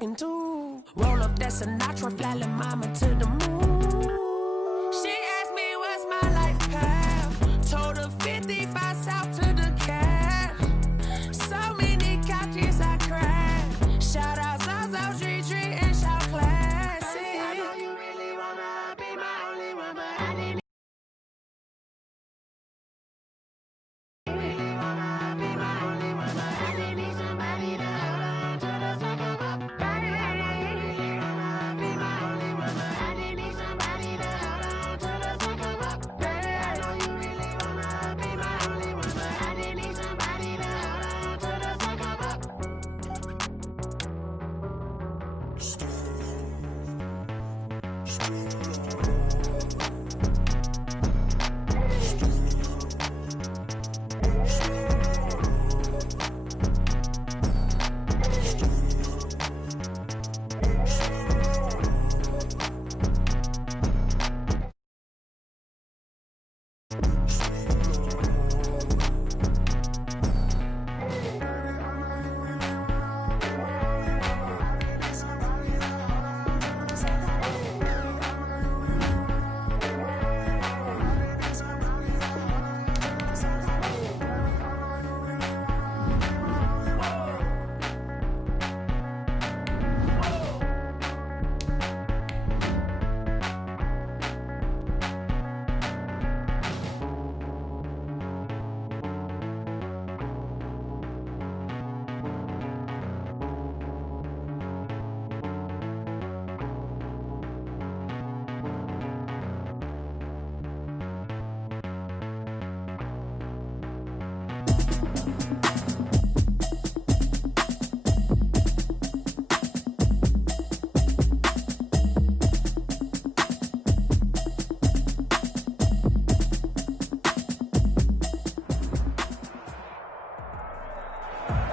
talking to. Roll up that Sinatra, flying mama to the moon. She asked me what's my life path. Told her 55 south to the cab. So many couches I crashed. Shout out Zazo, Tree, and shout classic. I know you really wanna be my only one, but I didn't.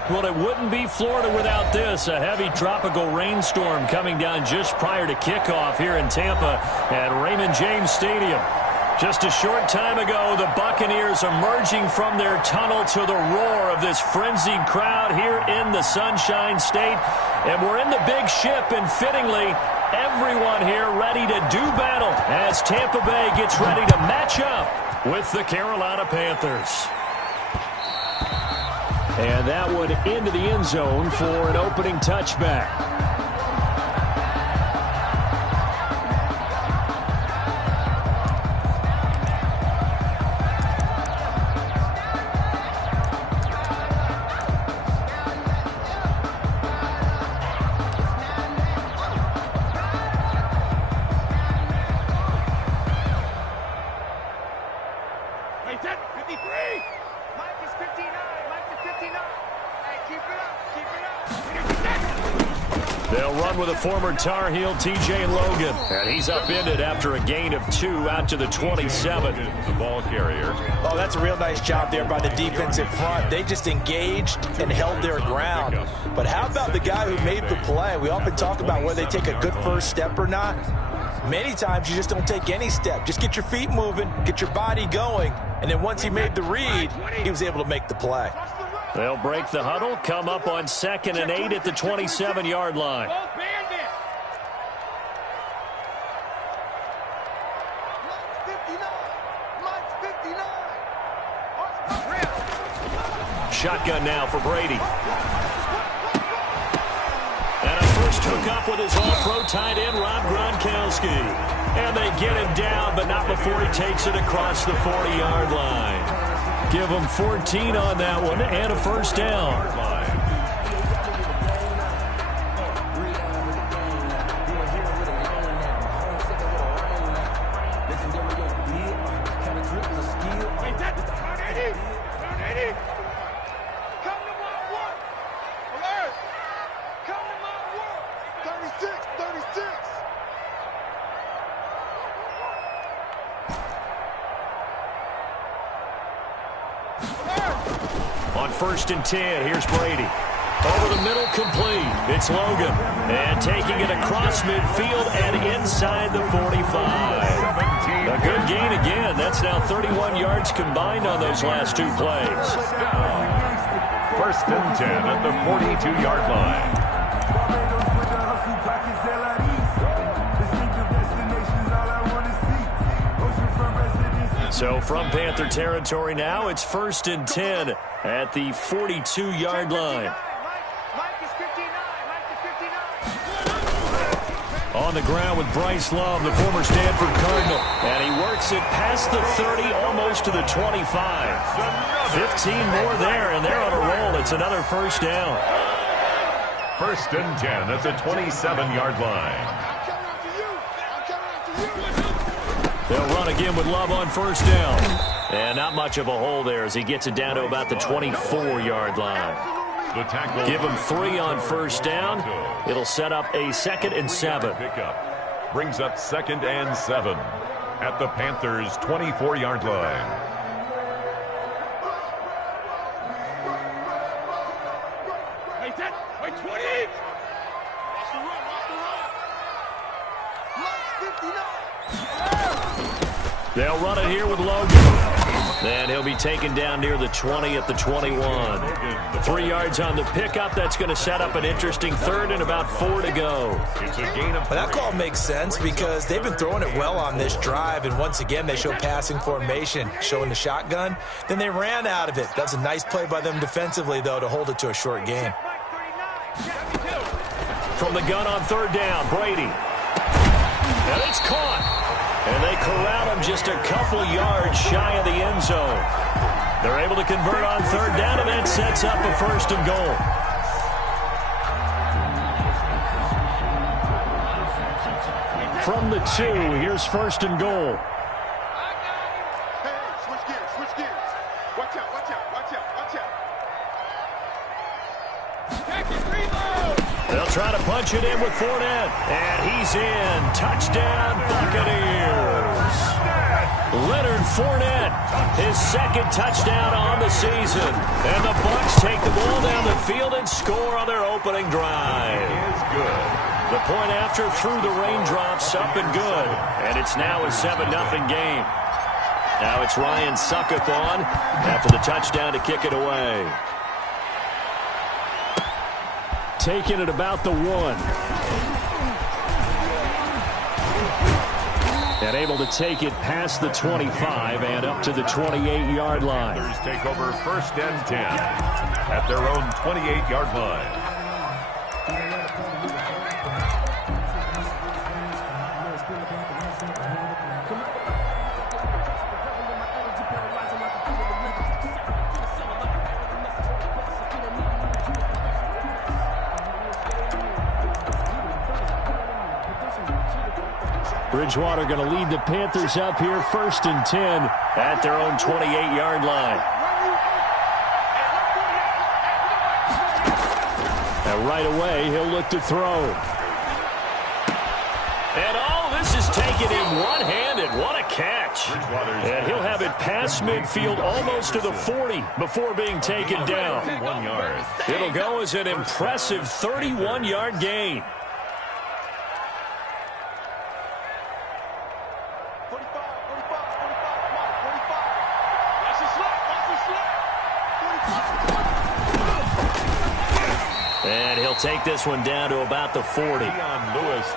Well, it wouldn't be Florida without this. A heavy tropical rainstorm coming down just prior to kickoff here in Tampa at Raymond James Stadium. Just a short time ago, the Buccaneers emerging from their tunnel to the roar of this frenzied crowd here in the Sunshine State. And we're in the big ship, and fittingly, everyone here ready to do battle as Tampa Bay gets ready to match up with the Carolina Panthers. And that one into the end zone for an opening touchback. They'll run with a former Tar Heel, TJ Logan. And he's upended after a gain of 2 out to the 27. The ball carrier. Oh, that's a real nice job there by the defensive front. They just engaged and held their ground. But how about the guy who made the play? We often talk about whether they take a good first step or not. Many times you just don't take any step. Just get your feet moving, get your body going, and then once he made the read, he was able to make the play. They'll break the huddle, come up on 2nd and 8 at the 27-yard line. Shotgun now for Brady. And a first hookup with his all-pro tight end, Rob Gronkowski. And they get him down, but not before he takes it across the 40-yard line. Give him 14 on that one and a first down. On 1st and 10, here's Brady. Over the middle, complete. It's Logan. And taking it across midfield and inside the 45. A good gain again. That's now 31 yards combined on those last 2 plays. 1st and 10 at the 42-yard line. So from Panther territory now, it's 1st and 10 at the 42-yard line. On the ground with Bryce Love, the former Stanford Cardinal. And he works it past the 30, almost to the 25. 15 more there, and they're on a roll. It's another first down. 1st and 10 at the 27-yard line. They'll run again with Love on first down. And not much of a hole there as he gets it down to about the 24-yard line. Give him 3 on first down. It'll set up a 2nd and 7. Brings up 2nd and 7 at the Panthers' 24-yard line. Wait, 20. Watch the run. They'll run it here with Logan. And he'll be taken down near the 20 at the 21. 3 yards on the pickup. That's going to set up an interesting 3rd and about 4 to go. It's a gain of 3. That call makes sense because they've been throwing it well on this drive, and once again they show passing formation, showing the shotgun. Then they ran out of it. That's a nice play by them defensively, though, to hold it to a short gain. From the gun on 3rd down, Brady. And it's caught. And they corral him just a couple yards shy of the end zone. They're able to convert on 3rd down, and that sets up a 1st and goal. From the 2, here's 1st and goal. Hey, switch gears. Watch out. They'll try to punch it in with Fournette. And he's in. Touchdown, Buccaneers. Leonard Fournette, his 2nd touchdown on the season. And the Bucs take the ball down the field and score on their opening drive. Is good. The point after through the raindrops, up and good. And it's now a 7-0 game. Now it's Ryan Suckup on after the touchdown to kick it away. Taking it about the 1. And able to take it past the 25 and up to the 28-yard line. Panthers take over 1st and 10 at their own 28-yard line. Bridgewater going to lead the Panthers up here, 1st and 10 at their own 28-yard line. And right away, he'll look to throw. And all this is taken in one-handed. What a catch. And he'll have it past midfield almost to the 40 before being taken down. 1 yard. It'll go as an impressive 31-yard gain. And he'll take this one down to about the 40.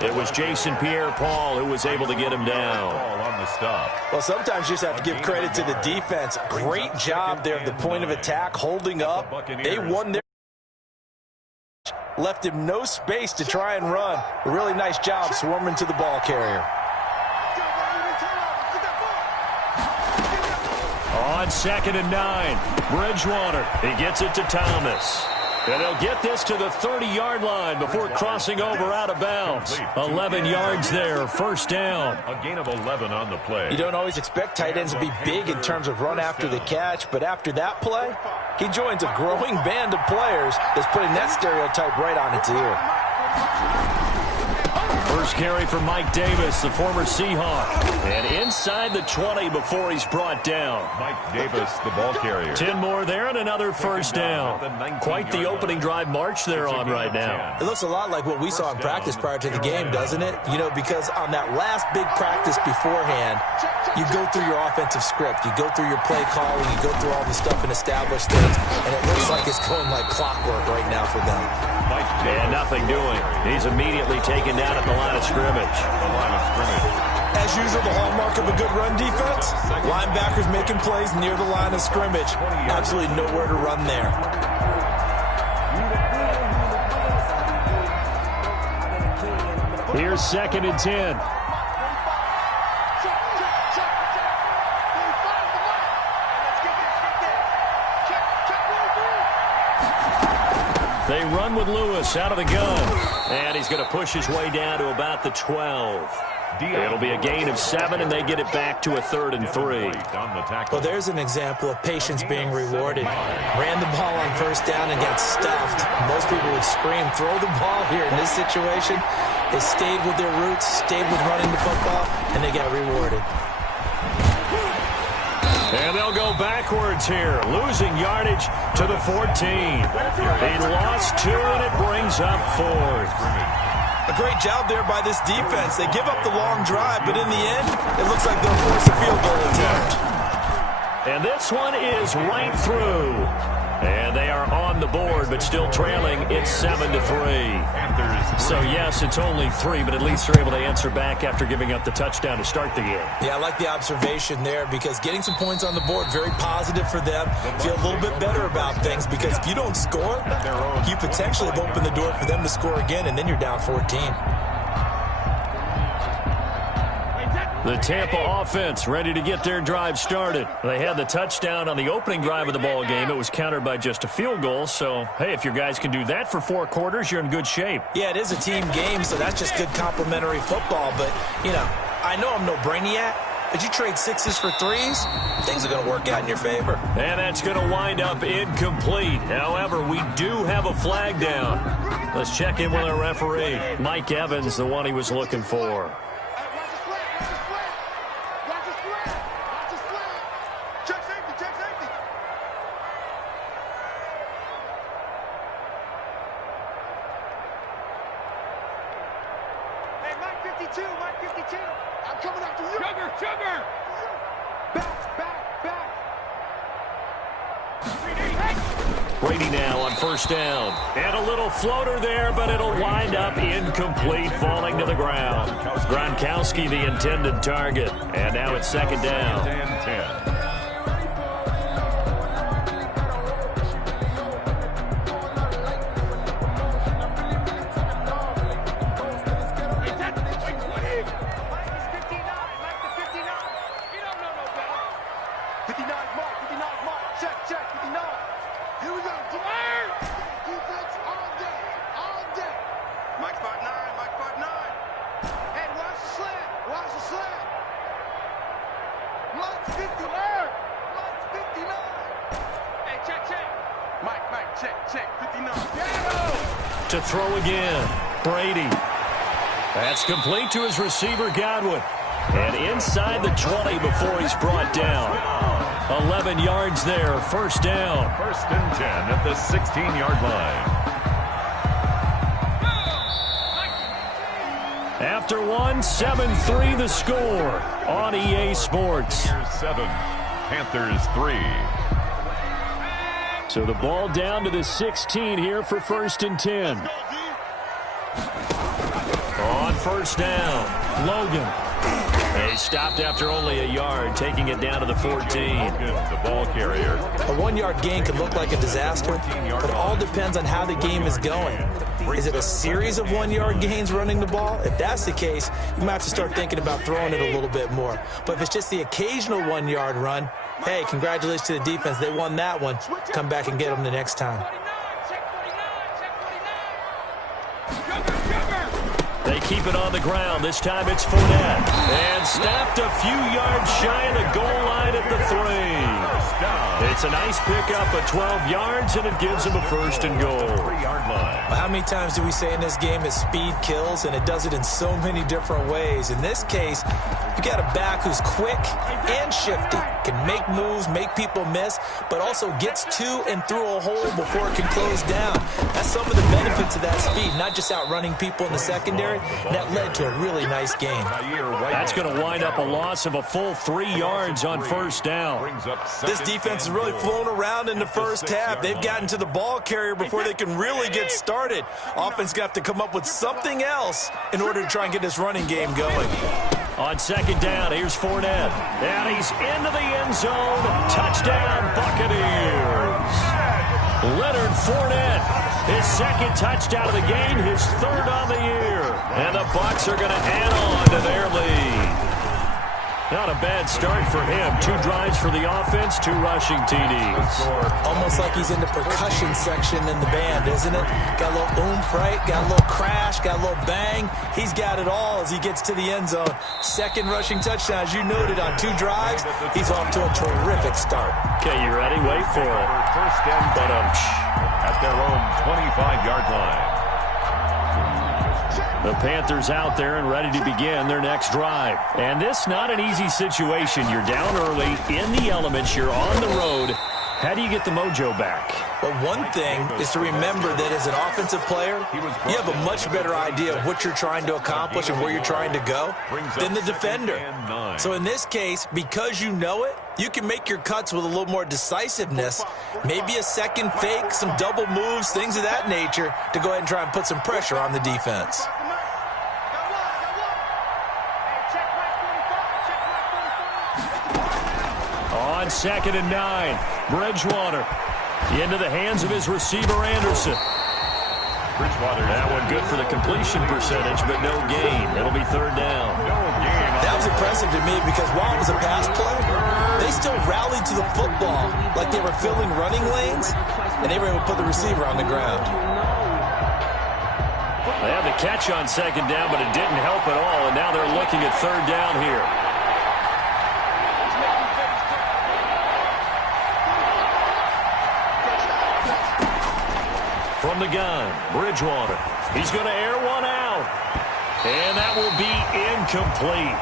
It was Jason Pierre-Paul who was able to get him down. On the stop. Well, sometimes you just have to give credit to the defense. Great job there at the point of attack, holding up. They won their... Left him no space to try and run. A really nice job swarming to the ball carrier. On 2nd and 9, Bridgewater. He gets it to Thomas. And they'll get this to the 30-yard line before crossing over out of bounds. 11 yards there, 1st down. A gain of 11 on the play. You don't always expect tight ends to be big in terms of run after the catch, but after that play, he joins a growing band of players that's putting that stereotype right on its ear. First carry for Mike Davis, the former Seahawk. And inside the 20 before he's brought down. Mike Davis, the ball carrier. 10 more there and another 1st down. Quite the opening drive march they're on right now. It looks a lot like what we saw in practice prior to the game, doesn't it? You know, because on that last big practice beforehand, you go through your offensive script. You go through your play calling. You go through all the stuff and establish things. And it looks like it's going like clockwork right now for them. And nothing doing. He's immediately taken down at the line of scrimmage. The line of scrimmage. As usual, the hallmark of a good run defense, linebackers making plays near the line of scrimmage. Absolutely nowhere to run there. Here's 2nd and 10. They run with Lewis out of the gun. And he's going to push his way down to about the 12. It'll be a gain of 7, and they get it back to a 3rd and 3. Well, there's an example of patience being rewarded. Ran the ball on 1st down and got stuffed. Most people would scream, throw the ball here. In this situation, they stayed with their roots, stayed with running the football, and they got rewarded. And they'll go backwards here, losing yardage to the 14. He lost 2, and it brings up 4th. A great job there by this defense. They give up the long drive, but in the end, it looks like they'll force a field goal attempt. And this one is right through. And they are on the board, but still trailing. It's 7-3. So, yes, it's only 3, but at least they're able to answer back after giving up the touchdown to start the game. Yeah, I like the observation there because getting some points on the board, very positive for them. Feel a little bit better about things because if you don't score, you potentially have opened the door for them to score again, and then you're down 14. The Tampa offense ready to get their drive started. They had the touchdown on the opening drive of the ball game. It was countered by just a field goal. So, hey, if your guys can do that for 4 quarters, you're in good shape. Yeah, it is a team game, so that's just good complimentary football. But, you know, I know I'm no brainiac, but you trade 6s for 3s, things are going to work out in your favor. And that's going to wind up incomplete. However, we do have a flag down. Let's check in with our referee. Mike Evans, the one he was looking for. Brady now on 1st down. And a little floater there, but it'll wind up incomplete, falling to the ground. Gronkowski, the intended target. And now it's 2nd down. And 10. To throw again, Brady. That's complete to his receiver, Godwin. And inside the 20 before he's brought down. 11 yards there, 1st down. 1st and 10 at the 16-yard line. After 1, 7-3 the score on EA Sports. Here's 7, Panthers 3. So the ball down to the 16 here for 1st and 10. On 1st down, Logan. They stopped after only a yard, taking it down to the 14. The ball carrier. A 1-yard gain can look like a disaster, but it all depends on how the game is going. Is it a series of 1-yard gains running the ball? If that's the case, you might have to start thinking about throwing it a little bit more. But if it's just the occasional 1-yard run, hey, congratulations to the defense. They won that one. Come back and get them the next time. They keep it on the ground. This time it's Fournette. And stopped a few yards shy of the goal line at the 3. It's a nice pickup of 12 yards, and it gives them a 1st and goal. 3-yard line. How many times do we say in this game that speed kills, and it does it in so many different ways? In this case, you got a back who's quick and shifty, can make moves, make people miss, but also gets to and through a hole before it can close down. That's some of the benefits of that speed, not just outrunning people in the secondary. That led to a really nice game. That's going to wind up a loss of a full 3 yards on 1st down. This defense has really flown around in the first half. They've gotten to the ball carrier before they can really get started. Offense got to come up with something else in order to try and get this running game going. On second down, here's Fournette. And he's into the end zone. Touchdown, Buccaneers. Leonard Fournette, his second touchdown of the game, his third on the year. And the Bucs are going to add on to their lead. Not a bad start for him. 2 drives for the offense, 2 rushing TDs. Almost like he's in the percussion section in the band, isn't it? Got a little oomph, right? Got a little crash, got a little bang. He's got it all as he gets to the end zone. Second rushing touchdown, as you noted, on 2 drives. He's off to a terrific start. Okay, you ready? Wait for it. First and 10 at their own 25-yard line. The Panthers out there and ready to begin their next drive. And this not an easy situation. You're down early, in the elements, you're on the road. How do you get the mojo back? Well, one thing is to remember that as an offensive player, you have a much better idea of what you're trying to accomplish and where you're trying to go than the defender. So in this case, because you know it, you can make your cuts with a little more decisiveness, maybe a second fake, some double moves, things of that nature, to go ahead and try and put some pressure on the defense. On second and 9, Bridgewater into the hands of his receiver, Anderson. Bridgewater. That one good for the completion percentage, but no gain. It'll be third down. That was impressive to me because while it was a pass play, they still rallied to the football like they were filling running lanes, and they were able to put the receiver on the ground. They had the catch on second down, but it didn't help at all, and now they're looking at third down here. From the gun, Bridgewater. He's going to air one out. And that will be incomplete.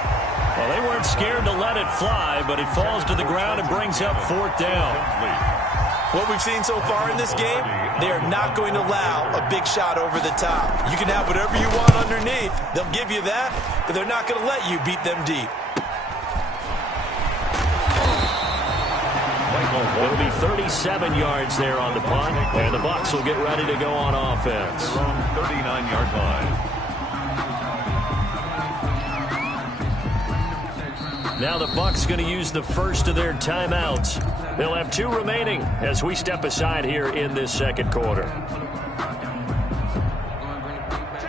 Well, they weren't scared to let it fly, but it falls to the ground and brings up fourth down. What we've seen so far in this game, they are not going to allow a big shot over the top. You can have whatever you want underneath. They'll give you that, but they're not going to let you beat them deep. It'll be 37 yards there on the punt, and the Bucs will get ready to go on offense. 39-yard line. Now the Bucs going to use the first of their timeouts. They'll have 2 remaining as we step aside here in this second quarter.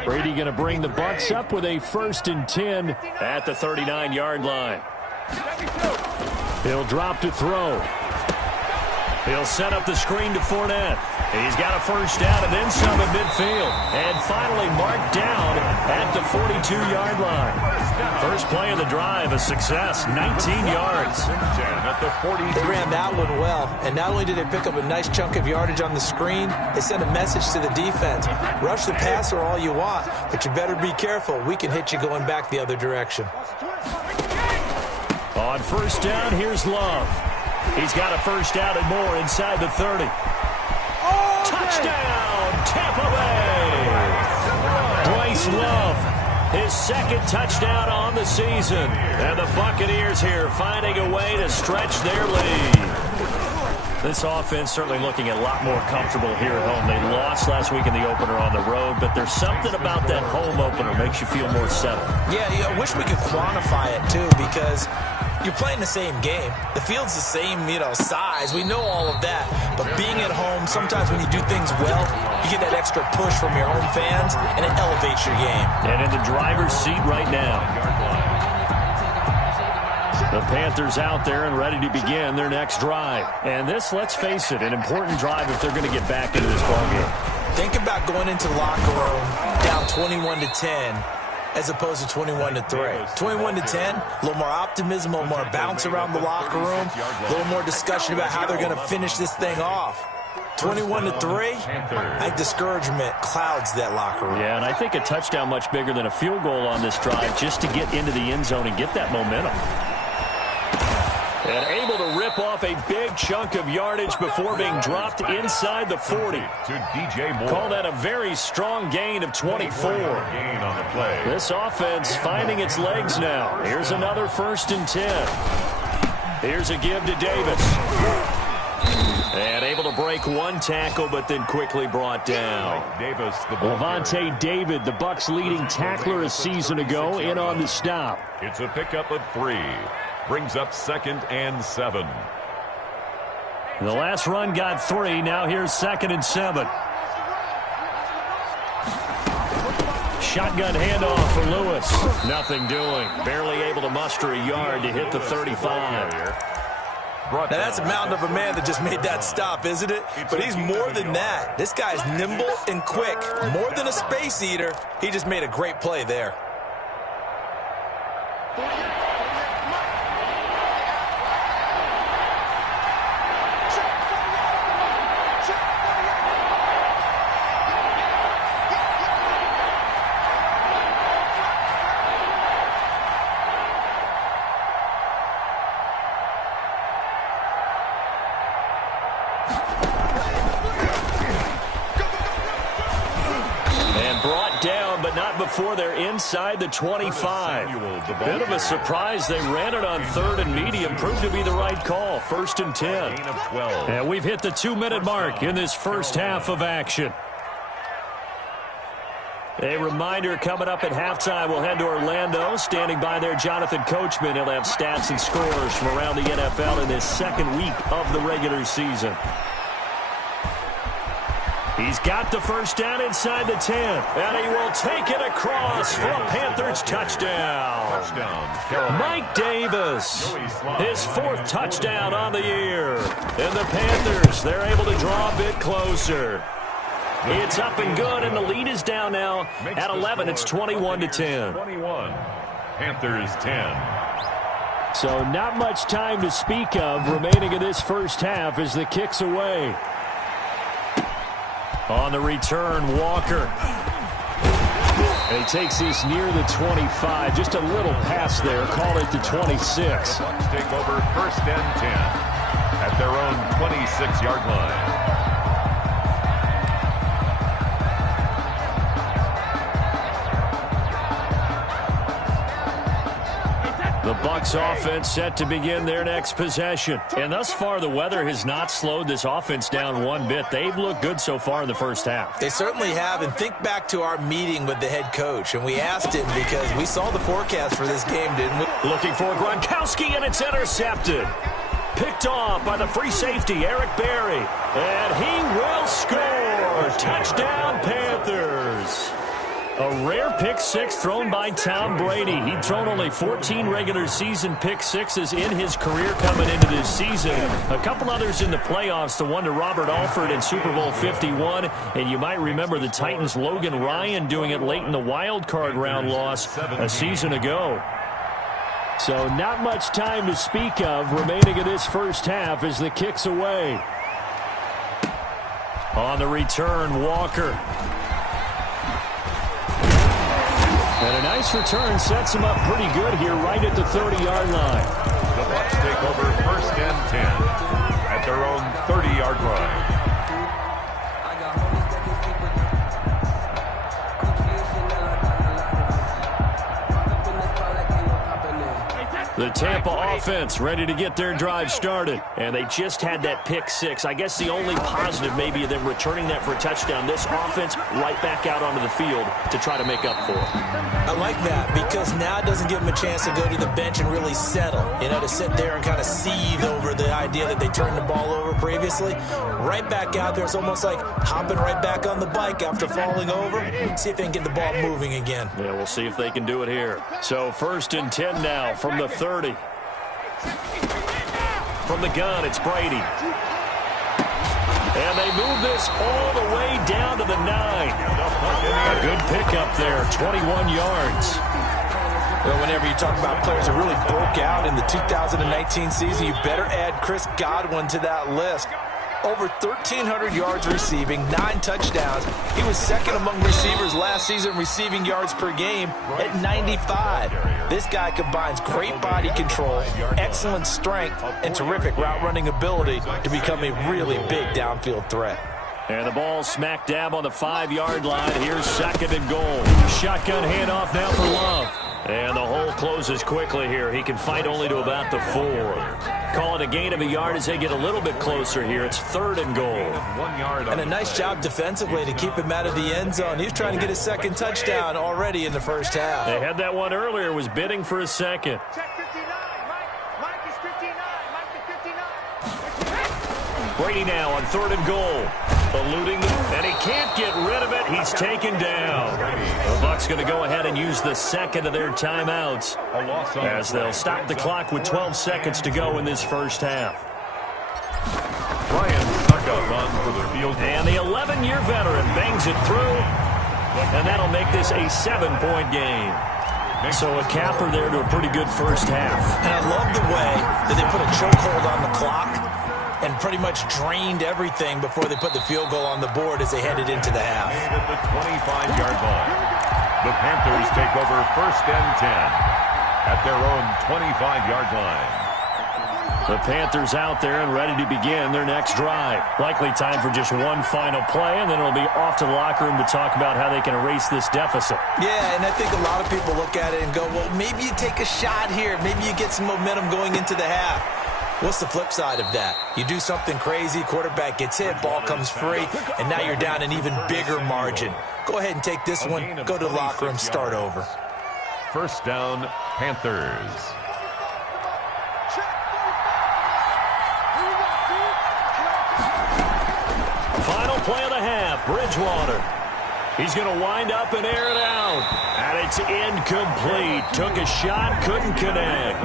Brady going to bring the Bucs up with a 1st and 10 at the 39-yard line. He'll drop to throw. He'll set up the screen to Fournette. He's got a first down and then some at midfield. And finally marked down at the 42-yard line. First play of the drive, a success, 19 yards. They ran that one well. And not only did they pick up a nice chunk of yardage on the screen, they sent a message to the defense. Rush the passer all you want, but you better be careful. We can hit you going back the other direction. On first down, here's Love. He's got a first down and more inside the 30. Touchdown, Tampa Bay! Bryce Love, his second touchdown on the season. And the Buccaneers here finding a way to stretch their lead. This offense certainly looking a lot more comfortable here at home. They lost last week in the opener on the road, but there's something about that home opener makes you feel more settled. Yeah, I wish we could quantify it, too, because you're playing the same game. The field's the same, size. We know all of that. But being at home, sometimes when you do things well, you get that extra push from your home fans, and it elevates your game. And in the driver's seat right now. The Panthers out there and ready to begin their next drive. And this, let's face it, an important drive if they're going to get back into this ballgame. Think about going into the locker room down 21-10 as opposed to 21-3. 21-10, a little more optimism, a little more bounce around the locker room, a little more discussion about how they're going to finish this thing off. 21-3, I think discouragement clouds that locker room. Yeah, and I think a touchdown much bigger than a field goal on this drive just to get into the end zone and get that momentum. And able to rip off a big chunk of yardage before being dropped inside the 40. Call that a very strong gain of 24. This offense finding its legs now. Here's another 1st and 10. Here's a give to Davis. And able to break one tackle, but then quickly brought down. Levante David, the Bucs' leading tackler a season ago, in on the stop. It's a pickup of 3. Brings up 2nd and 7. The last run got 3. Now here's 2nd and 7. Shotgun handoff for Lewis. Nothing doing. Barely able to muster a yard to hit the 35. Now that's a mountain of a man that just made that stop, isn't it? But he's more than that. This guy's nimble and quick. More than a space eater. He just made a great play there. Before they're inside the 25. Bit of a surprise. They ran it on 3rd and medium. Proved to be the right call. 1st and 10. And we've hit the 2-minute mark in this first half of action. A reminder, coming up at halftime, we'll head to Orlando. Standing by there, Jonathan Coachman. He'll have stats and scores from around the NFL in this second week of the regular season. He's got the first down inside the 10, and he will take it across for a Panthers touchdown. Mike Davis, his 4th touchdown on the year. And the Panthers, they're able to draw a bit closer. It's up and good, and the lead is down now at 11. It's 21-10. 21. Panthers 10. So not much time to speak of remaining in this first half as the kick's away. On the return, Walker. And he takes this near the 25. Just a little pass there. Call it the 26. The Bucs take over 1st and 10 at their own 26-yard line. The Bucs offense set to begin their next possession. And thus far, the weather has not slowed this offense down one bit. They've looked good so far in the first half. They certainly have. And think back to our meeting with the head coach. And we asked him because we saw the forecast for this game, didn't we? Looking for Gronkowski, and it's intercepted. Picked off by the free safety, Eric Berry. And he will score. Touchdown, Panthers. A rare pick six thrown by Tom Brady. He'd thrown only 14 regular season pick sixes in his career coming into this season. A couple others in the playoffs, the one to Robert Alford in Super Bowl 51. And you might remember the Titans' Logan Ryan doing it late in the wild card round loss a season ago. So not much time to speak of remaining in this first half as the kick's away. On the return, Walker. And a nice return sets him up pretty good here right at the 30-yard line. The Bucs take over 1st and 10 at their own 30-yard line. The Tampa offense ready to get their drive started. And they just had that pick six. I guess the only positive maybe of them returning that for a touchdown. This offense right back out onto the field to try to make up for it. I like that because now it doesn't give them a chance to go to the bench and really settle. You know, to sit there and kind of seethe over the idea that they turned the ball over previously. Right back out there. It's almost like hopping right back on the bike after falling over. See if they can get the ball moving again. Yeah, we'll see if they can do it here. So 1st and 10 now from the 30. From the gun, it's Brady. And they move this all the way down to the 9. A good pickup there, 21 yards. Well, whenever you talk about players that really broke out in the 2019 season, you better add Chris Godwin to that list. Over 1,300 yards receiving, 9 touchdowns. He was second among receivers last season receiving yards per game at 95. This guy combines great body control, excellent strength, and terrific route running ability to become a really big downfield threat. And the ball smack dab on the 5-yard line. Here's 2nd and goal. Shotgun handoff now for Love. And the hole closes quickly here. He can fight only to about the 4. Call it a gain of a yard as they get a little bit closer here. It's 3rd and goal. And a nice job defensively to keep him out of the end zone. He's trying to get his 2nd touchdown already in the first half. They had that one earlier, was bidding for a 2nd. Check 59. Mike is 59. Mike is 59. Brady now on 3rd and goal. Eluding, and he can't get rid of it. He's taken down. The Bucs going to go ahead and use the 2nd of their timeouts as they'll stop the clock with 12 seconds to go in this first half. Ryan Suckup on for the field goal. And the 11-year veteran bangs it through, and that'll make this a 7-point game. So a capper there to a pretty good first half. And I love the way that they put a chokehold on the clock and pretty much drained everything before they put the field goal on the board as they headed into the half. At the 25-yard line, the Panthers take over 1st and 10 at their own 25-yard line. The Panthers out there and ready to begin their next drive. Likely time for just one final play, and then it'll be off to the locker room to talk about how they can erase this deficit. Yeah, and I think a lot of people look at it and go, well, maybe you take a shot here. Maybe you get some momentum going into the half. What's the flip side of that? You do something crazy, quarterback gets hit, ball comes free, and now you're down an even bigger margin. Go ahead and take this one, go to the locker room, start over. 1st down, Panthers. Final play of the half, Bridgewater. He's going to wind up and air it out. And it's incomplete. Took a shot, couldn't connect.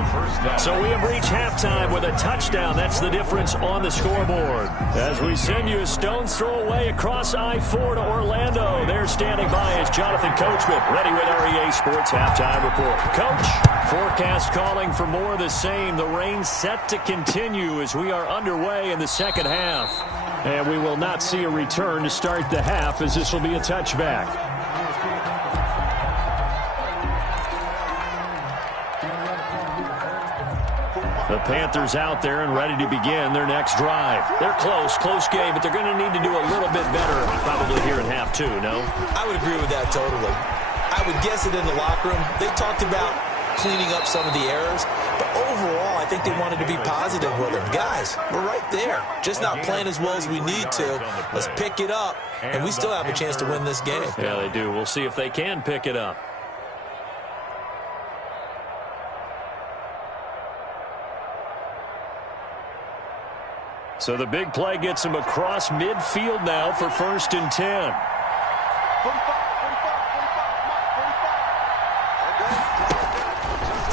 So we have reached halftime with a touchdown. That's the difference on the scoreboard. As we send you a stone's throw away across I-4 to Orlando. There standing by is Jonathan Coachman, ready with REA Sports Halftime Report. Coach, forecast calling for more of the same. The rain set to continue as we are underway in the second half. And we will not see a return to start the half as this will be a touchback. The Panthers out there and ready to begin their next drive. They're close game, but they're going to need to do a little bit better probably here in half 2, no? I would agree with that totally. I would guess it in the locker room. They talked about cleaning up some of the errors, but overall, I think they wanted to be positive with them. Guys, we're right there. Just not playing as well as we need to. Let's pick it up, and we still have a chance to win this game. Yeah, they do. We'll see if they can pick it up. So the big play gets him across midfield now for 1st and 10.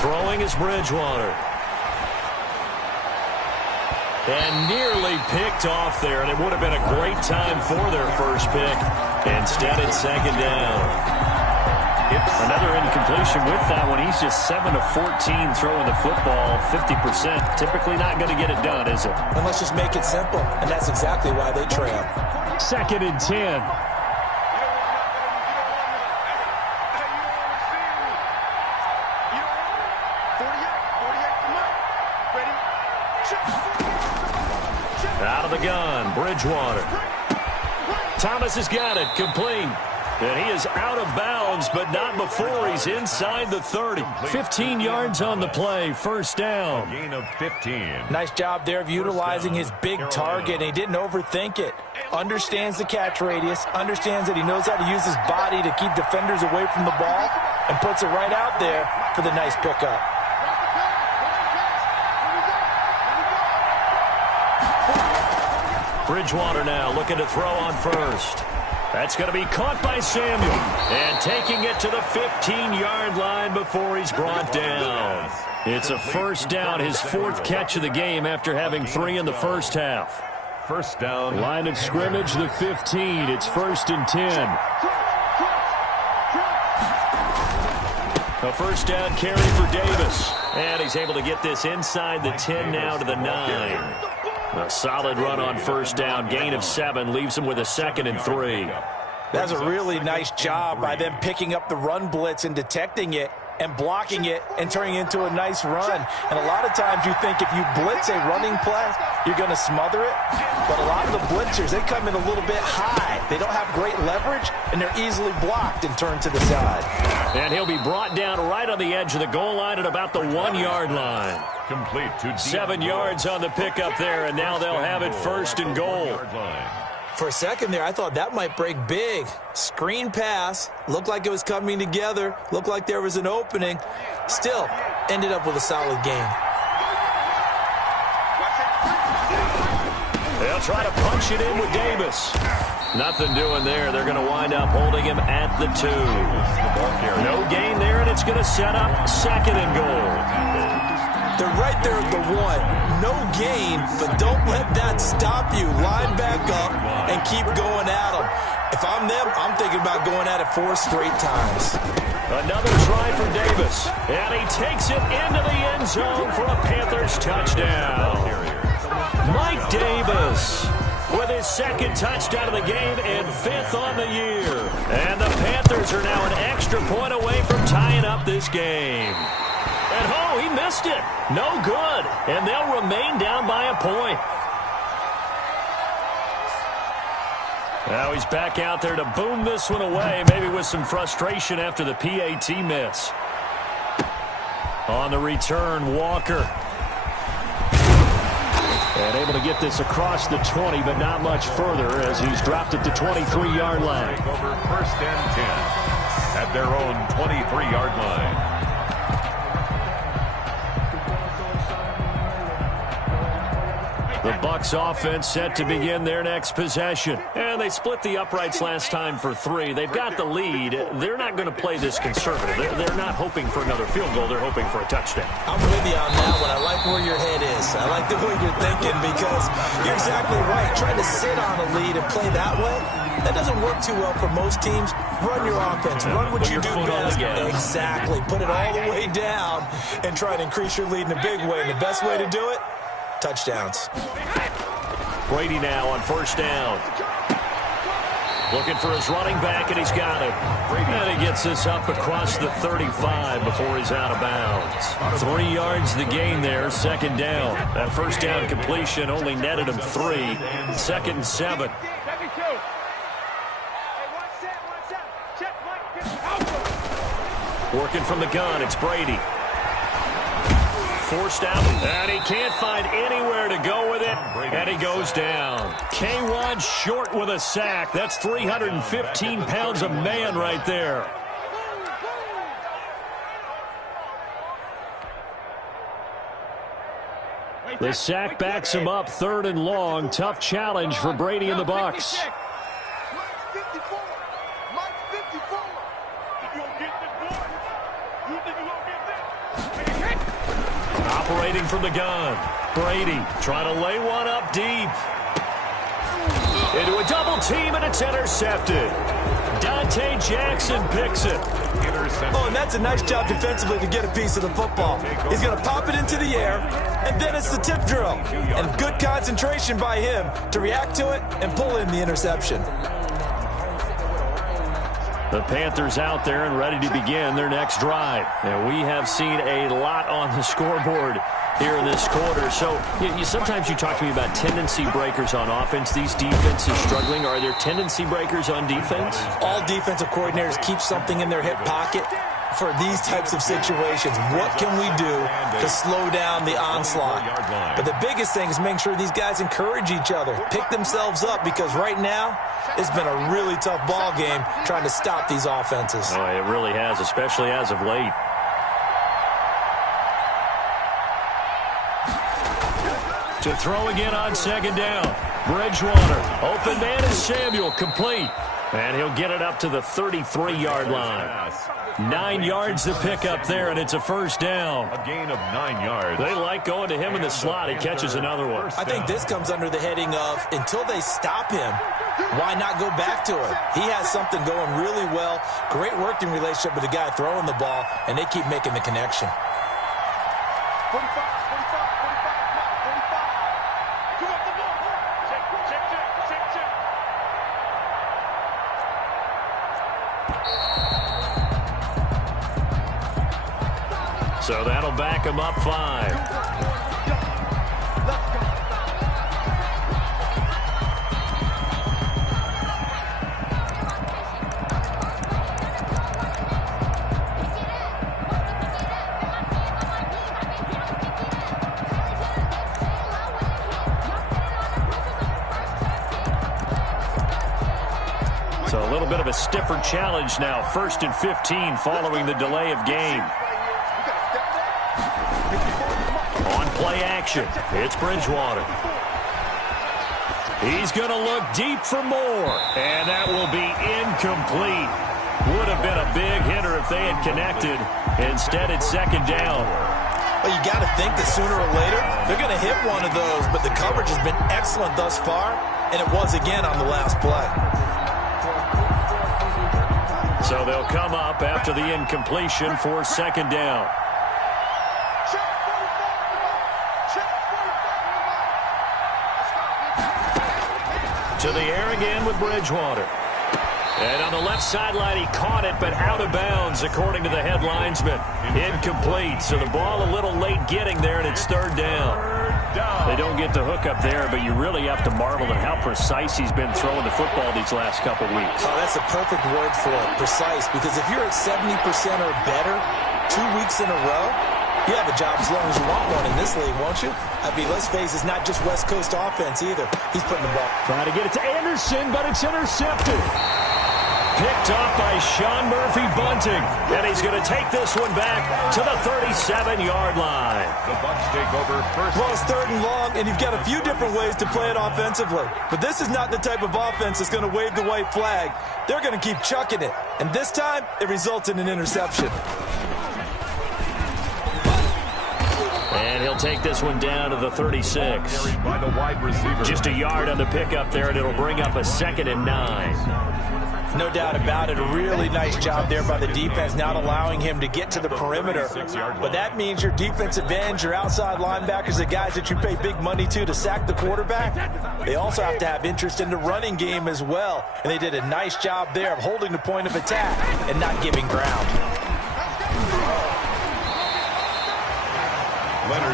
Throwing is Bridgewater. And nearly picked off there, and it would have been a great time for their first pick. Instead, it's 2nd down. Another incompletion with that one. He's just 7 of 14 throwing the football, 50%. Typically not going to get it done, is it? And let's just make it simple, and that's exactly why they trail. 2nd and 10. Out of the gun, Bridgewater. Thomas has got it, complete. And he is out of bounds, but not before he's inside the 30. 15 yards on the play, 1st down. A gain of 15. Nice job there of utilizing his big target, and he didn't overthink it. Understands the catch radius, understands that he knows how to use his body to keep defenders away from the ball, and puts it right out there for the nice pickup. Bridgewater now looking to throw on 1st. That's going to be caught by Samuel. And taking it to the 15-yard line before he's brought down. It's a 1st down, his 4th catch of the game after having 3 in the first half. 1st down. Line of scrimmage, the 15. It's 1st and 10. A 1st down carry for Davis. And he's able to get this inside the 10 now to the 9. A solid run on 1st down, gain of 7, leaves him with a 2nd and 3. That's a really nice job by them picking up the run blitz and detecting it and blocking it and turning it into a nice run. And a lot of times you think if you blitz a running play, you're going to smother it. But a lot of the blitzers, they come in a little bit high. They don't have great leverage, and they're easily blocked and turned to the side. And he'll be brought down right on the edge of the goal line at about the 1-yard line. Complete to 7 yards on the pickup there, and now they'll have it first and goal. For a second there, I thought that might break big. Screen pass. Looked like it was coming together. Looked like there was an opening. Still, ended up with a solid gain. They'll try to punch it in with Davis. Nothing doing there. They're going to wind up holding him at the 2. No gain there, and it's going to set up second and goal. They're right there at the 1. No gain, but don't let that stop you. Line back up and keep going at them. If I'm them, I'm thinking about going at it 4 straight times. Another try for Davis, and he takes it into the end zone for a Panthers touchdown. Mike Davis with his second touchdown of the game and 5th on the year. And the Panthers are now an extra point away from tying up this game. And he missed it. No good. And they'll remain down by a point. Now he's back out there to boom this one away, maybe with some frustration after the PAT miss. On the return, Walker. And able to get this across the 20, but not much further as he's dropped it to 23-yard line. Over first and 10 at their own 23-yard line. The Bucs offense set to begin their next possession. And they split the uprights last time for 3. They've got the lead. They're not going to play this conservative. They're not hoping for another field goal. They're hoping for a touchdown. I'm with you on that one. I like where your head is. I like the way you're thinking because you're exactly right. Trying to sit on a lead and play that way, that doesn't work too well for most teams. Run your offense. Run what you do best. Exactly. Put it all the way down and try to increase your lead in a big way. And the best way to do it, touchdowns. Brady now on first down. Looking for his running back, and he's got it. And he gets this up across the 35 before he's out of bounds. 3 yards the gain there, second down. That first down completion only netted him 3. 2nd and 7. Working from the gun, it's Brady. Forced out, and he can't find anywhere to go with it, and he goes down. K1 short with a sack. That's 315 pounds of man right there. The sack backs him up, 3rd and long. Tough challenge for Brady and the Bucs. Operating from the gun. Brady trying to lay one up deep. Into a double team, and it's intercepted. Dante Jackson picks it. Oh, and that's a nice job defensively to get a piece of the football. He's going to pop it into the air, and then it's the tip drill. And good concentration by him to react to it and pull in the interception. The Panthers out there and ready to begin their next drive. And we have seen a lot on the scoreboard here in this quarter. So sometimes you talk to me about tendency breakers on offense. These defenses struggling. Are there tendency breakers on defense? All defensive coordinators keep something in their hip pocket for these types of situations. What can we do to slow down the onslaught? But the biggest thing is making sure these guys encourage each other, pick themselves up, because right now it's been a really tough ball game trying to stop these offenses. Oh, it really has, especially as of late. To throw again on second down. Bridgewater. Open man is Samuel. Complete. And he'll get it up to the 33-yard line. 9 yards to pick up there, and it's a first down. A gain of 9 yards. They like going to him in the slot. He catches another one. I think this comes under the heading of until they stop him, why not go back to him? He has something going really well. Great working relationship with the guy throwing the ball, and they keep making the connection. 45, 45, 45, 45. Come up the ball. Check. So that'll back him up 5. So a little bit of a stiffer challenge now. 1st and 15 following the delay of game. On play action, it's Bridgewater. He's going to look deep for more, and that will be incomplete. Would have been a big hitter if they had connected. Instead, it's 2nd down. Well, you got to think that sooner or later they're going to hit one of those, but the coverage has been excellent thus far, and it was again on the last play. So they'll come up after the incompletion for 2nd down. To the air again with Bridgewater. And on the left sideline, he caught it, but out of bounds, according to the head linesman. Incomplete. So the ball a little late getting there, and it's 3rd down. They don't get the hook up there, but you really have to marvel at how precise he's been throwing the football these last couple weeks. Oh, that's a perfect word for it, precise, because if you're at 70% or better 2 weeks in a row, you have a job as long as you want one in this league, won't you? I mean, let's face it, it's not just West Coast offense either. He's putting the ball. Trying to get it to Anderson, but it's intercepted. Picked off by Sean Murphy-Bunting, and he's going to take this one back to the 37-yard line. The Bucs take over 1st. Well, it's 3rd and long, and you've got a few different ways to play it offensively. But this is not the type of offense that's going to wave the white flag. They're going to keep chucking it. And this time, it results in an interception. And he'll take this one down to the 36. By the wide receiver. Just a yard on the pickup there, and it'll bring up a 2nd and 9. No doubt about it. A really nice job there by the defense, not allowing him to get to the perimeter. But that means your defensive ends, your outside linebackers, the guys that you pay big money to sack the quarterback, they also have to have interest in the running game as well. And they did a nice job there of holding the point of attack and not giving ground.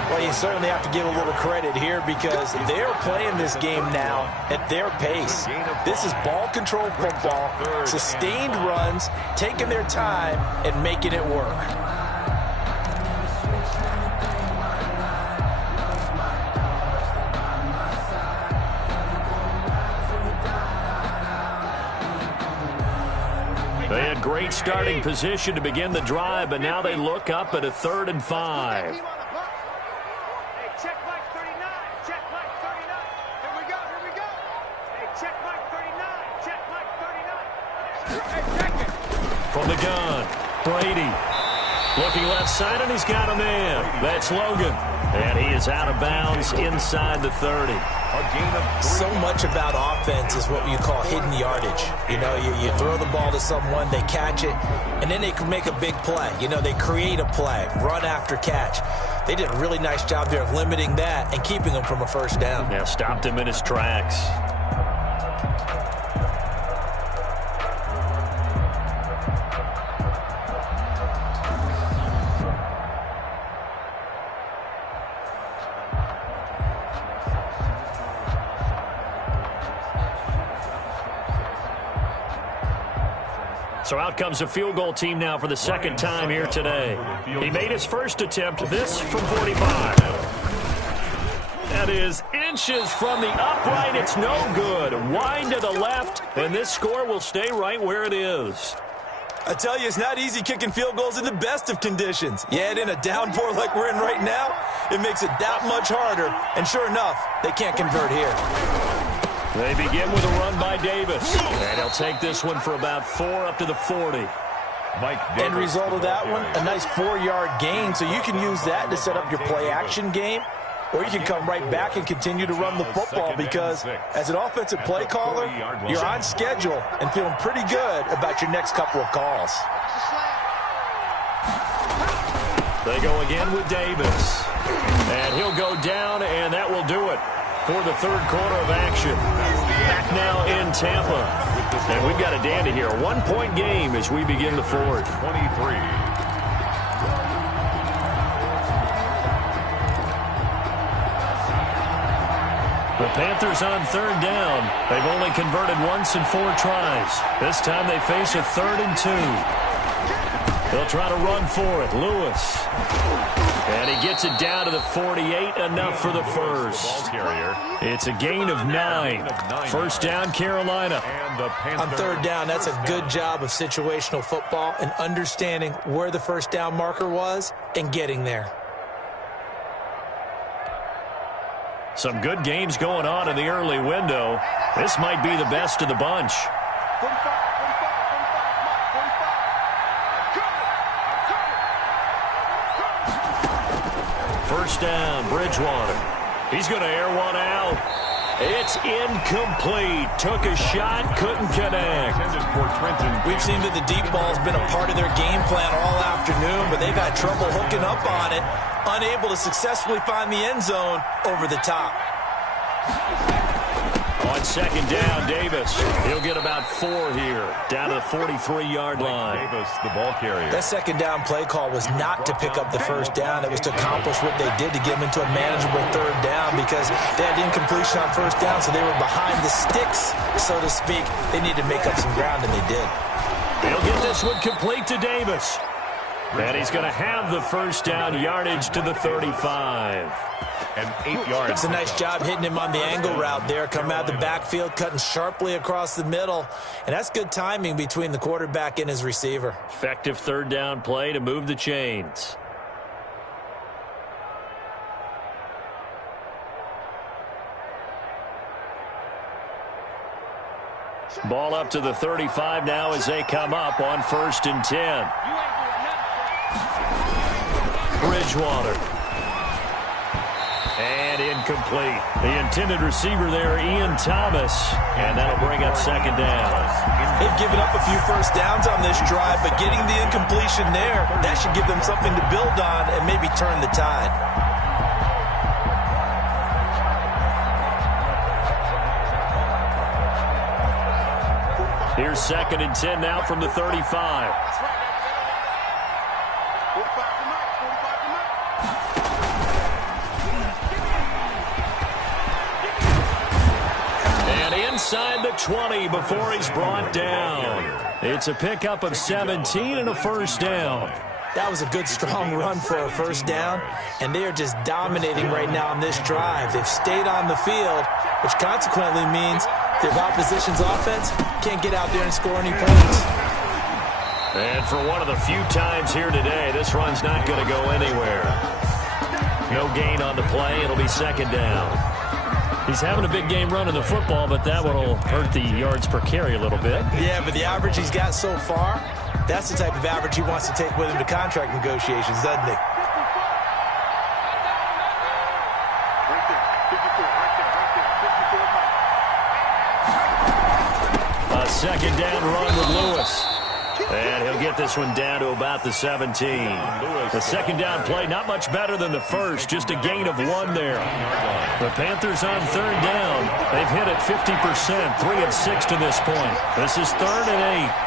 Well, you certainly have to give a little credit here because they're playing this game now at their pace. This is ball control football, sustained runs, taking their time and making it work. They had great starting position to begin the drive, but now they look up at a 3rd and 5. From the gun, Brady. Looking left side, and he's got a man. That's Logan. And he is out of bounds inside the 30. So much about offense is what you call hidden yardage. You know, you throw the ball to someone, they catch it, and then they can make a big play. You know, they create a play, run after catch. They did a really nice job there of limiting that and keeping him from a 1st down. Yeah, stopped him in his tracks. So out comes a field goal team now for the 2nd time here today. He made his first attempt, this from 45. That is inches from the upright. It's no good. Wind to the left, and this score will stay right where it is. I tell you, it's not easy kicking field goals in the best of conditions. Yet in a downpour like we're in right now, it makes it that much harder. And sure enough, they can't convert here. They begin with a run by Davis. And he'll take this one for about 4 up to the 40. End result of that one, a nice 4-yard gain. So you can use that to set up your play-action game. Or you can come right back and continue to run the football because as an offensive play caller, you're on schedule and feeling pretty good about your next couple of calls. They go again with Davis. And he'll go down, and that will do it for the 3rd quarter of action. Back now in Tampa. And we've got a dandy here. 1-point game as we begin the 4th. 23. The Panthers on third down. They've only converted once in 4 tries. This time they face a 3rd and 2. They'll try to run for it. Lewis. And he gets it down to the 48, enough for the first. It's a gain of 9. First down, Carolina. On third down, that's a good job of situational football and understanding where the first down marker was and getting there. Some good games going on in the early window. This might be the best of the bunch. 45. First down, Bridgewater. He's going to air one out. It's incomplete. Took a shot, couldn't connect. We've seen that the deep ball's been a part of their game plan all afternoon, but they've had trouble hooking up on it, unable to successfully find the end zone over the top. On second down, Davis. He'll get about 4 here, down to the 43-yard line. Davis, the ball carrier. That second down play call was not to pick up the first down. It was to accomplish what they did to get them into a manageable third down because they had incompletion on first down, so they were behind the sticks, so to speak. They needed to make up some ground, and they did. He'll get this one complete to Davis. And he's going to have the first down, yardage to the 35. And 8 yards. It's a nice job hitting him on the angle route there, coming out of the backfield, cutting sharply across the middle. And that's good timing between the quarterback and his receiver. Effective third down play to move the chains. Ball up to the 35 now as they come up on 1st and 10. Bridgewater. And incomplete. The intended receiver there, Ian Thomas. And that'll bring up second down. They've given up a few first downs on this drive, but getting the incompletion there, that should give them something to build on and maybe turn the tide. Here's 2nd and 10 now from the 35. Inside the 20 before he's brought down. It's a pickup of 17 and a first down. That was a good, strong run for a first down, and they are just dominating right now on this drive. They've stayed on the field, which consequently means their opposition's offense can't get out there and score any points. And for one of the few times here today, this run's not going to go anywhere. No gain on the play. It'll be second down. He's having a big game running the football, but that one will hurt the yards per carry a little bit. Yeah, but the average he's got so far, that's the type of average he wants to take with him to contract negotiations, doesn't he? A second down run with Lewis. And he'll get this one down to about the 17. The second down play, not much better than the first, just a gain of 1 there. The Panthers on third down. They've hit it 50%, 3 of 6 to this point. This is 3rd and 8.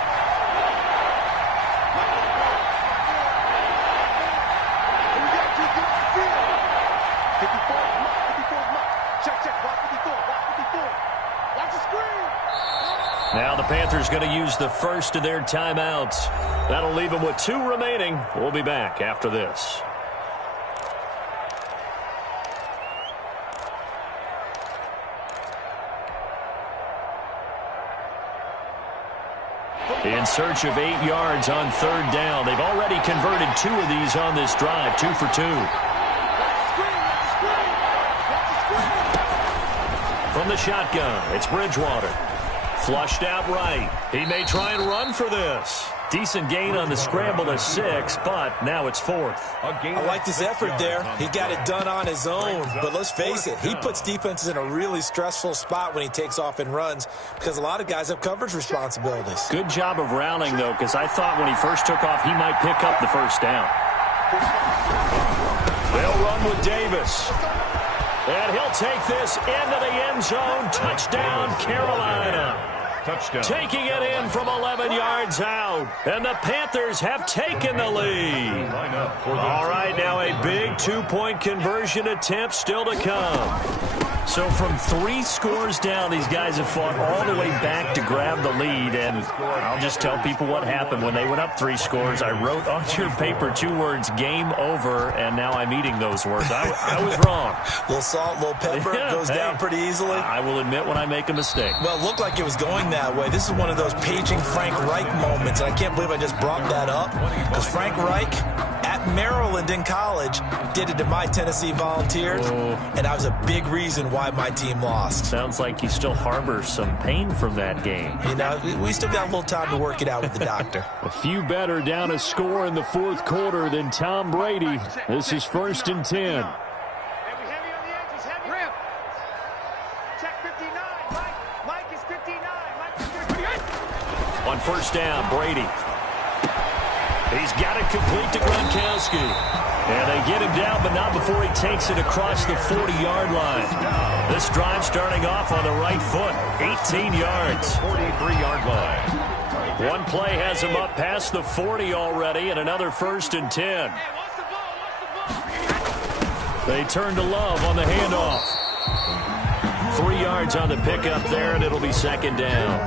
Now the Panthers going to use the first of their timeouts. That'll leave them with 2 remaining. We'll be back after this. In search of 8 yards on third down. They've already converted 2 of these on this drive, 2 for 2. From the shotgun, it's Bridgewater. Flushed out right. He may try and run for this. Decent gain on the scramble to 6, but now it's 4th. I like this effort there. He got it done on his own, but let's face it, he puts defenses in a really stressful spot when he takes off and runs because a lot of guys have coverage responsibilities. Good job of rounding, though, because I thought when he first took off, he might pick up the first down. They'll run with Davis. And he'll take this into the end zone. Touchdown, Carolina. touchdown. Taking it in from 11 yards out. And the Panthers have taken the lead. All right, now a big two-point conversion attempt still to come. So from 3 scores down, these guys have fought all the way back to grab the lead. And I'll just tell people what happened when they went up 3 scores. I wrote on your paper 2 words, game over, and now I'm eating those words. I was wrong. A little salt, a little pepper, goes down pretty easily. I will admit when I make a mistake. Well, it looked like it was going that way. This is one of those paging Frank Reich moments, and I can't believe I just brought that up, because Frank Reich at Maryland in college did it to my Tennessee Volunteers, and that was a big reason why my team lost. Sounds like you still harbor some pain from that game. You know, we still got a little time to work it out with the doctor. A few better down a score in the 4th quarter than Tom Brady. This is 1st and 10. Heavy on the edges, heavy. Rip. Check 59. Mike is 59. Mike is 59. On 1st down, Brady. He's got it complete to Gronkowski. And they get him down, but not before he takes it across the 40-yard line. This drive starting off on the right foot, 18 yards. 43-yard line. One play has him up past the 40 already, and another 1st and 10. They turn to Love on the handoff. 3 yards on the pickup there, and it'll be 2nd down.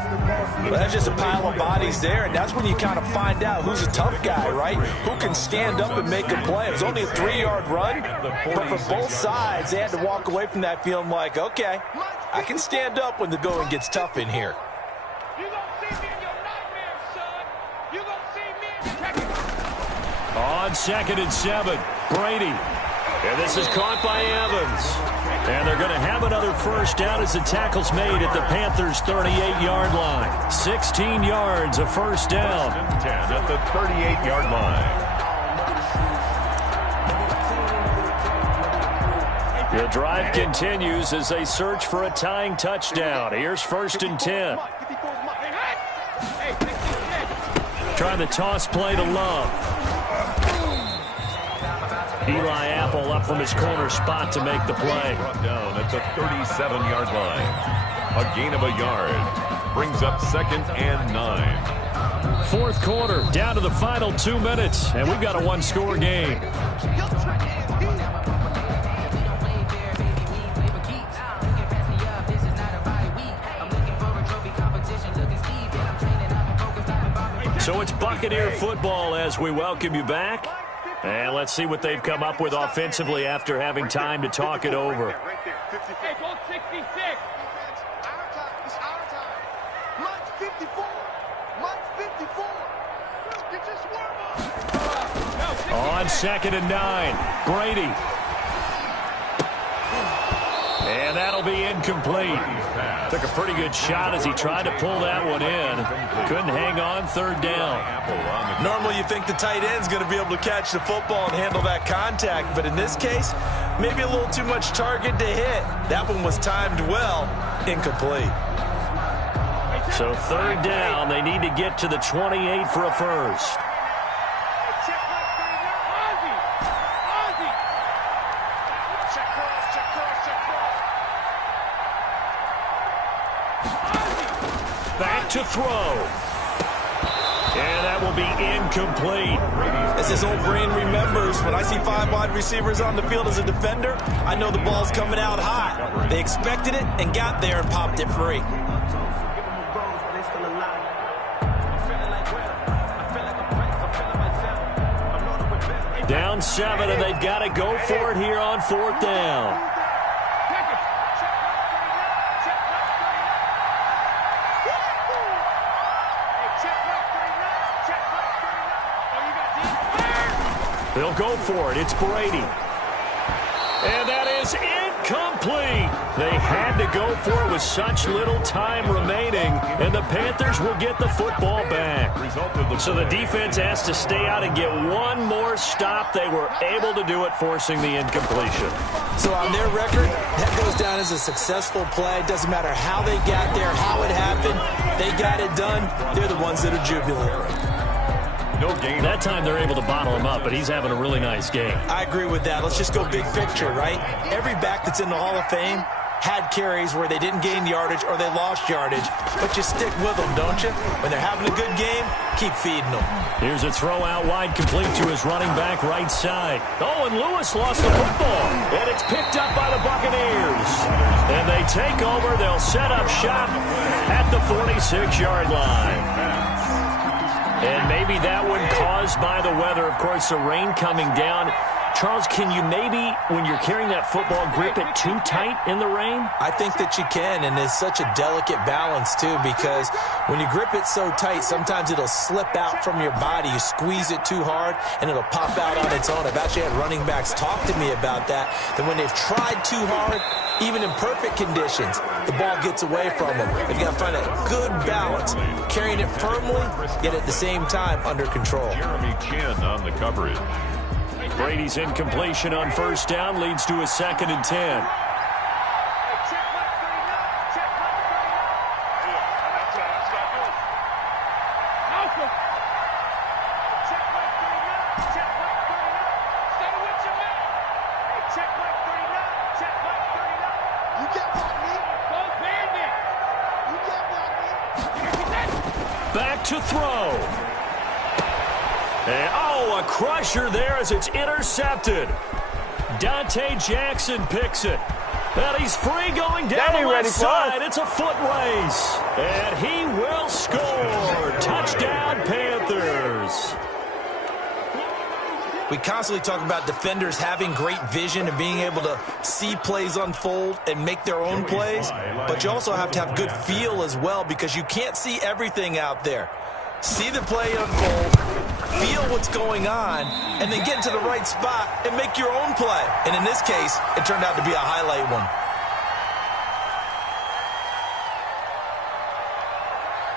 Well, that's just a pile of bodies there, and that's when you kind of find out who's a tough guy, right? Who can stand up and make a play. It was only a 3-yard run, but for both sides, they had to walk away from that feeling like, okay, I can stand up when the going gets tough in here. You gonna see me in your nightmares, son. You gonna see me in your On 2nd and 7, Brady. And this is caught by Evans. And they're going to have another 1st down as the tackle's made at the Panthers' 38-yard line. 16 yards, a 1st down. 10 at the 38-yard line. The drive continues as they search for a tying touchdown. Here's 1st and 10. Trying the toss play to Love. Eli Apple up from his corner spot to make the play. Brought down at the 37-yard line. A gain of a yard. Brings up 2nd and 9. 4th quarter, down to the final 2 minutes, and we've got a 1-score game. So it's Buccaneer football as we welcome you back. And let's see what they've come up with offensively after having time to talk it over. Hey, go 66. It's our time. Mike's 54. Mike's 54. Get your swerve on. On 2nd and 9, Brady. And that'll be incomplete. Took a pretty good shot as he tried to pull that one in. Couldn't hang on, 3rd down. Normally you think the tight end's going to be able to catch the football and handle that contact, but in this case, maybe a little too much target to hit. That one was timed well, incomplete. So 3rd down, they need to get to the 28 for a 1st. Back to throw. And that will be incomplete. As his old brain remembers, when I see 5 wide receivers on the field as a defender, I know the ball's coming out hot. They expected it and got there and popped it free. Down 7, and they've got to go for it here on 4th down. They'll go for it. It's Brady. And that is incomplete. They had to go for it with such little time remaining, and the Panthers will get the football back. So the defense has to stay out and get one more stop. They were able to do it, forcing the incompletion. So on their record, that goes down as a successful play. It doesn't matter how they got there, how it happened. They got it done. They're the ones that are jubilant. No gain. That time they're able to bottle him up, but he's having a really nice game. I agree with that. Let's just go big picture, right? Every back that's in the Hall of Fame had carries where they didn't gain yardage or they lost yardage, but you stick with them, don't you? When they're having a good game, keep feeding them. Here's a throw out wide, complete to his running back right side. Oh, and Lewis lost the football, and it's picked up by the Buccaneers. And they take over. They'll set up shop at the 46-yard line. And maybe that one caused by the weather. Of course, the rain coming down. Charles, can you maybe, when you're carrying that football, grip it too tight in the rain? I think that you can, and it's such a delicate balance, too, because when you grip it so tight, sometimes it'll slip out from your body. You squeeze it too hard, and it'll pop out on its own. I've actually had running backs talk to me about that when they've tried too hard, even in perfect conditions, the ball gets away from them. They've got to find a good balance, carrying it firmly, yet at the same time under control. Jeremy Chin on the coverage. Brady's incompletion on first down leads to a 2nd and 10. Back to throw. And, oh, a crusher there as it's intercepted. Dante Jackson picks it. And he's free going down the left side. It's a foot race. And he will score. Touchdown, Panthers. We constantly talk about defenders having great vision and being able to see plays unfold and make their own plays. But you also have to have good feel as well, because you can't see everything out there. See the play unfold, feel what's going on, and then get to the right spot and make your own play. And in this case, it turned out to be a highlight one.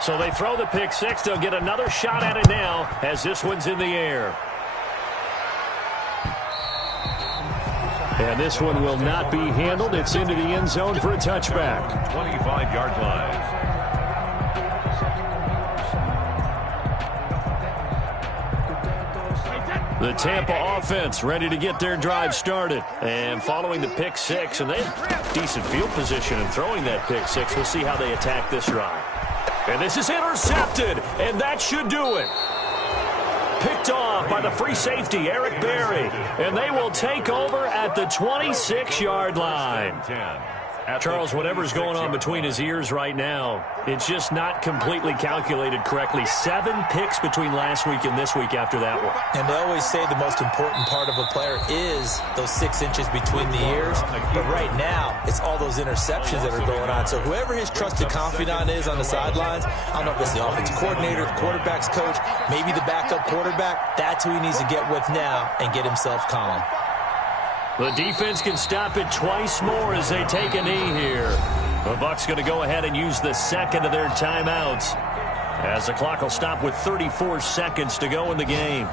So they throw the pick six. They'll get another shot at it now as this one's in the air. And this one will not be handled. It's into the end zone for a touchback. 25-yard line. The Tampa offense ready to get their drive started. And following the pick six, and they have decent field position in throwing that pick six. We'll see how they attack this drive. And this is intercepted, and that should do it. Picked off by the free safety, Eric Berry. And they will take over at the 26-yard line. Charles, whatever's going on between his ears right now, it's just not completely calculated correctly. 7 picks between last week and this week after that one. And they always say the most important part of a player is those 6 inches between the ears. But right now, it's all those interceptions that are going on. So whoever his trusted confidant is on the sidelines, I don't know if it's the offensive coordinator, the quarterback's coach, maybe the backup quarterback, that's who he needs to get with now and get himself calm. The defense can stop it twice more as they take a knee here. The Bucs going to go ahead and use the second of their timeouts as the clock will stop with 34 seconds to go in the game.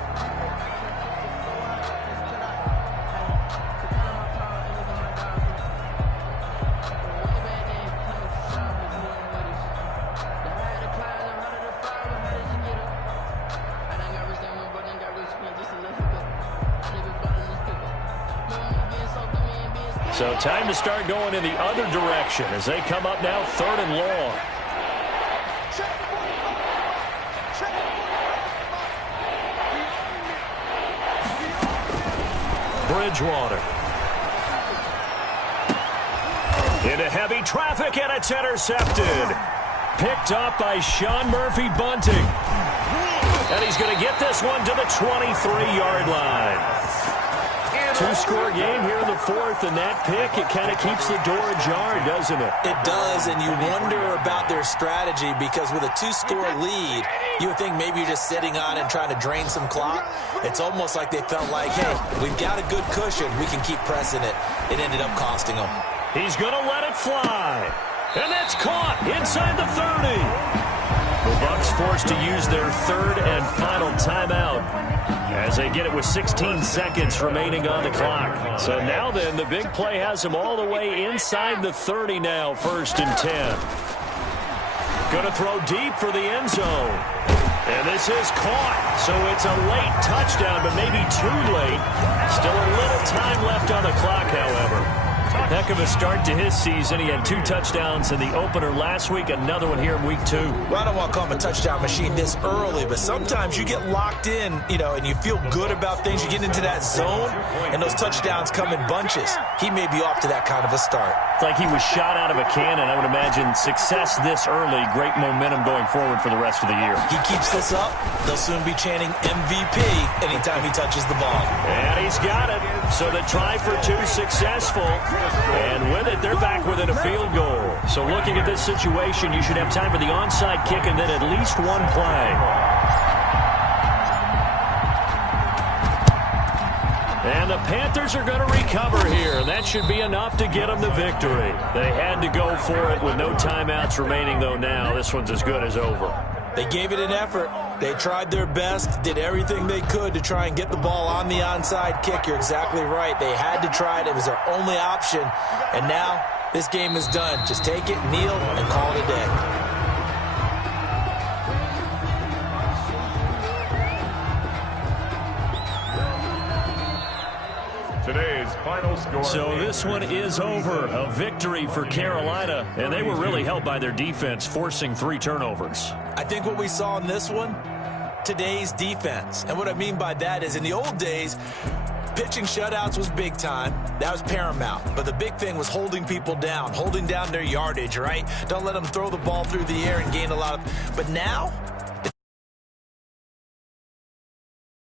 So time to start going in the other direction as they come up now 3rd and long. Bridgewater. Into heavy traffic, and it's intercepted. Picked up by Sean Murphy-Bunting. And he's going to get this one to the 23-yard line. 2-score game here in the 4th, and that pick, it kind of keeps the door ajar, doesn't it? It does, and you wonder about their strategy, because with a 2-score lead, you would think maybe you're just sitting on and trying to drain some clock. It's almost like they felt like, hey, we've got a good cushion. We can keep pressing it. It ended up costing them. He's going to let it fly. And that's caught inside the 30. The Bucs forced to use their 3rd and final timeout as they get it with 16 seconds remaining on the clock. So now then, the big play has them all the way inside the 30 now, 1st and 10. Going to throw deep for the end zone. And this is caught. So it's a late touchdown, but maybe too late. Still a little time left on the clock, however. Heck of a start to his season. He had 2 touchdowns in the opener last week, another one here in week 2. Well, I don't want to call him a touchdown machine this early, but sometimes you get locked in, and you feel good about things. You get into that zone, and those touchdowns come in bunches. He may be off to that kind of a start. It's like he was shot out of a cannon. I would imagine success this early, great momentum going forward for the rest of the year. He keeps this up, they'll soon be chanting MVP anytime he touches the ball. And he's got it. So the try for 2 successful. And with it, they're back within a field goal. So looking at this situation, you should have time for the onside kick and then at least 1 play. And the Panthers are going to recover here. That should be enough to get them the victory. They had to go for it with no timeouts remaining, though now. This one's as good as over. They gave it an effort. They tried their best, did everything they could to try and get the ball on the onside kick. You're exactly right. They had to try it. It was their only option. And now this game is done. Just take it, kneel, and call it a day. Today's final score. So this one is over. A victory for Carolina, and they were really helped by their defense, forcing 3 turnovers. I think what we saw in this one, today's defense. And what I mean by that is in the old days, pitching shutouts was big time. That was paramount. But the big thing was holding people down, holding down their yardage, right? Don't let them throw the ball through the air and gain a lot of... But now,